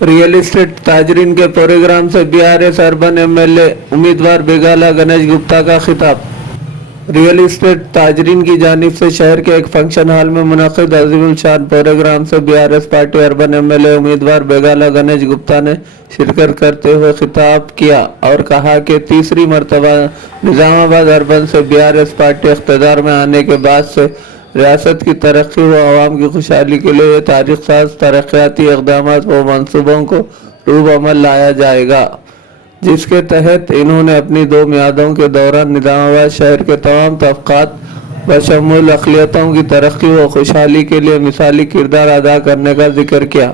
Real estate ताजरीन के programme से BRS urban MLA उम्मीदवार बेगाला गणेश गुप्ता का खिताब। रियल एस्टेट ताजरीन की जानिब से शहर के एक फंक्शन हॉल में मुनक़िद अज़ीमुल शान प्रोग्राम से बीआरएस पार्टी अर्बन एमएलए उम्मीदवार बेगाला गणेश गुप्ता ने शिरकत करते हुए खिताब किया और कहा कि तीसरी मरतबा निज़ामाबाद अर्बन से बीआरएस पार्टी इक़्तिदार में आने के बाद से रियासत की तरक्की व आवाम की खुशहाली के लिए तारीख साज तरक्याती इक़दाम व मनसूबों को रूब अमल लाया जाएगा, जिसके तहत इन्होंने अपनी 2 मियादों के दौरान निज़ामाबाद शहर के तमाम तबक़ात बशमूल अक़लियतों की तरक्की व खुशहाली के लिए मिसाली किरदार अदा करने का जिक्र किया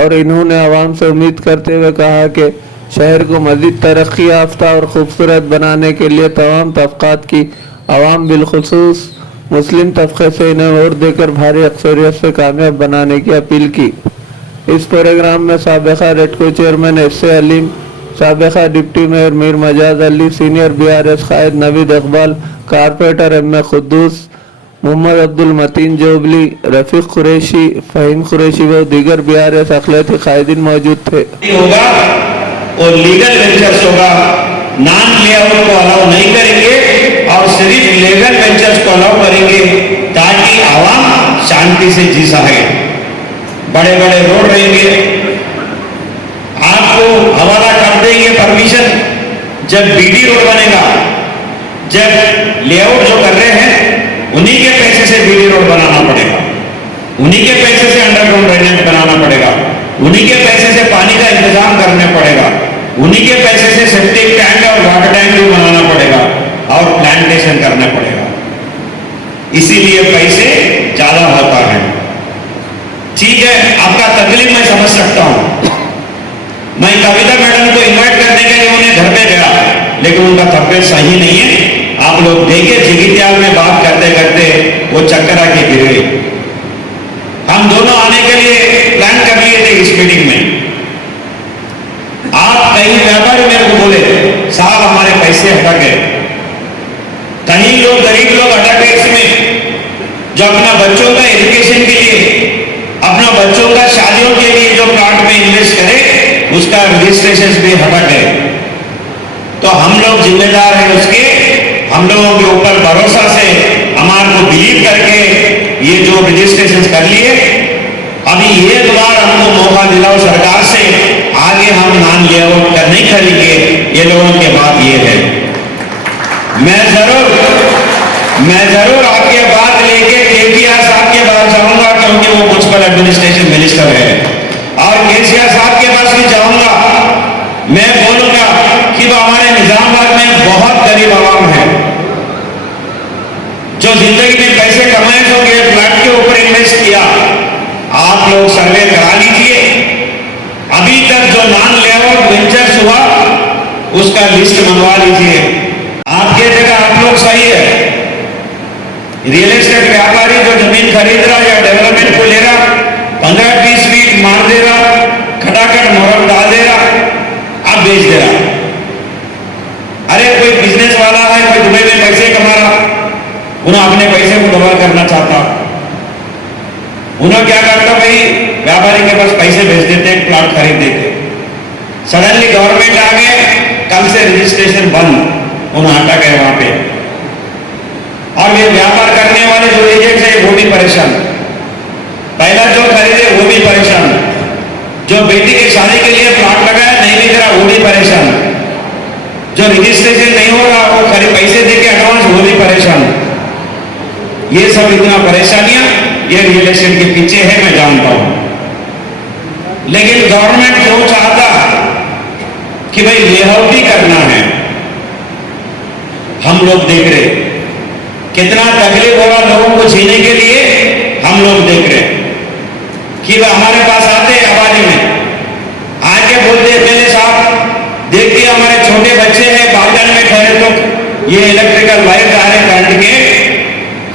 और इन्होंने आवाम से उम्मीद करते हुए कहा कि शहर को मज़ीद तरक्की याफ्ता और ख़ूबसूरत बनाने के लिए तमाम तबक़ात की आवाम बिलख़ुसूस मुस्लिम तबके से इन्हें वोट देकर भारी अक्सरियत से कामयाब बनाने की अपील की। इस प्रोग्राम में साबिक़ा रेडको चेयरमैन एस.ए. अलीम, साबिक़ा deputy mayor Mir Majaz Ali, senior BRS कायद नवीद इकबाल, कारपोरेटर एम.ए. खुद्दूस, मोहम्मद अब्दुल मतीन जोबली, रफीक कुरैशी, फ़हीम कुरैशी व दीगर बीआरएस अक़लियती कायदीन मौजूद थे। होगा और लीगल वेंचर्स होगा, नॉन लेआउट को अलाउ नहीं करेंगे और सिर्फ लीगल वेंचर्स को अलाउ करेंगे ताकि आवाम शांति से जी सके। बड़े बड़े रोड रहेंगे, आपको हवाला कर देंगे परमिशन। जब बीडी रोड बनेगा, जब लेआउट जो कर रहे हैं उन्हीं के पैसे से बीडी रोड बनाना पड़ेगा, उन्हीं के पैसे से अंडरग्राउंड ड्रेनेज बनाना पड़ेगा, उन्हीं के पैसे से पानी का इंतजाम करना पड़ेगा, उन्हीं के पैसे से सेप्टिक टैंक और वाटर टैंक भी बनाना पड़ेगा और प्लांटेशन करना पड़ेगा। इसीलिए पैसे ज्यादा होता है। ठीक है, आपका तकलीफ मैं समझ सकता हूं। मैं कविता मैडम को इनवाइट करने के लिए उन्हें घर पे गया, लेकिन उनका तबियत सही नहीं है। आप लोग देखिए, जिगित्याल में बात करते करते वो चक्कर आके गिर गए। हम दोनों आने के लिए प्लान कर लिए थे इस मीटिंग में। आप कई व्यापारी मेरे को बोले, साहब हमारे पैसे हटा गए। कहीं लोग गरीब लोग हटा गए इसमें, जो अपना बच्चों का एजुकेशन के लिए, अपना बच्चों का शादियों के लिए जो प्लाट में इन्वेस्ट करे, उसका रजिस्ट्रेशन भी हटा गए। तो हम लोग जिम्मेदार हैं उसके। हम लोगों के ऊपर भरोसा से हमारे को बिलीव करके ये जो रजिस्ट्रेशन कर लिए, अभी एक बार हमको मौका दिलाओ सरकार से, आगे हम नॉन लेआउट कर नहीं करेंगे। ये लोगों के बात ये है। मैं जरूर आपके बात लेके केटीआर साहब के पास जाऊंगा, क्योंकि वो म्युनिसिपल एडमिनिस्ट्रेशन मिनिस्टर है, और केसीआर साहब के पास भी जाऊंगा। मैं बोलूंगा कि वो हमारे निजामाबाद में बहुत गरीब आवाम है, जो जिंदगी में पैसे कमाए तो फ्लैट के ऊपर इन्वेस्ट किया। आप लोग सर्वे करा लीजिए, अभी तक जो नॉन लेआउट वेंचर्स हुआ उसका लिस्ट मंगवा लीजिए। आपके जगह आप लोग सही है। रियल एस्टेट व्यापारी जो जमीन खरीद रहा या डेवलपमेंट को ले रहा, 15-20 फीट मार दे रहा, खटाखट मोहर डाल दे रहा, आप बेच दे रहा। अरे कोई बिजनेस वाला है, कोई दुबई में पैसे कमा रहा, उन्हें अपने पैसे को डबल करना चाहता, उन्हें क्या करता, भाई व्यापारी के पास पैसे भेज देते, प्लॉट खरीद देते। सडनली गवर्नमेंट आ गए, कल से रजिस्ट्रेशन बंद, उन्हें हटा गए वहां पे। और ये व्यापार करने वाले जो एजेंट्स है वो भी परेशान, पहला जो खरीदे वो भी परेशान, जो बेटी की शादी के लिए प्लॉट लगाया नहीं बिक रहा वो भी परेशान, जो रजिस्ट्रेशन नहीं हो रहा वो खरीद पैसे देके एडवांस वो भी परेशान। ये सब इतना परेशानियां ये रियल एस्टेट के पीछे है, मैं जानता हूं। लेकिन गवर्नमेंट जो चाहता कि भाई लेआउट ही करना है, हम लोग देख रहे कितना तकलीफ हो रहा लोगों को जीने के लिए। हम लोग देख रहे कि वह हमारे पास आते आबादी में आके बोलते, पहले साहब देखिए हमारे छोटे बच्चे हैं बालकनी में खड़े, तो ये इलेक्ट्रिकल वायर आ रहे करंट के,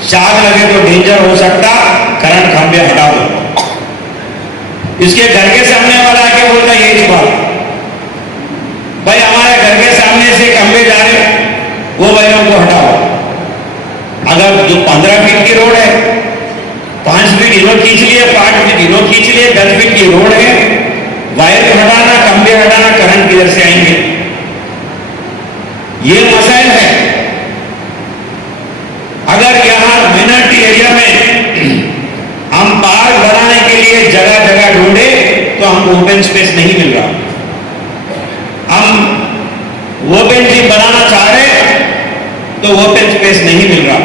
शाद लगे तो डेंजर हो सकता, करंट खंभे हटा दो। इसके घर के सामने वाला आके बोलता यही बात, भाई हमारे घर के सामने से खंभे जा रहे, वो वायरों को हटाओ। अगर जो 15 फीट की रोड है, 5 फीट इन्हों खींच लिए, 5 फीट इन्हों खींच लिए, 10 फीट की रोड है, वायर हटाना, खंभे हटाना, करंट किधर से आएंगे? ये मसाइल है। अगर यहां माइनॉरिटी एरिया में हम पार्क बनाने के लिए जगह जगह ढूंढे तो हमको ओपन स्पेस नहीं मिल रहा। हम ओपन जिम बनाना चाह रहे तो ओपन स्पेस नहीं मिल रहा।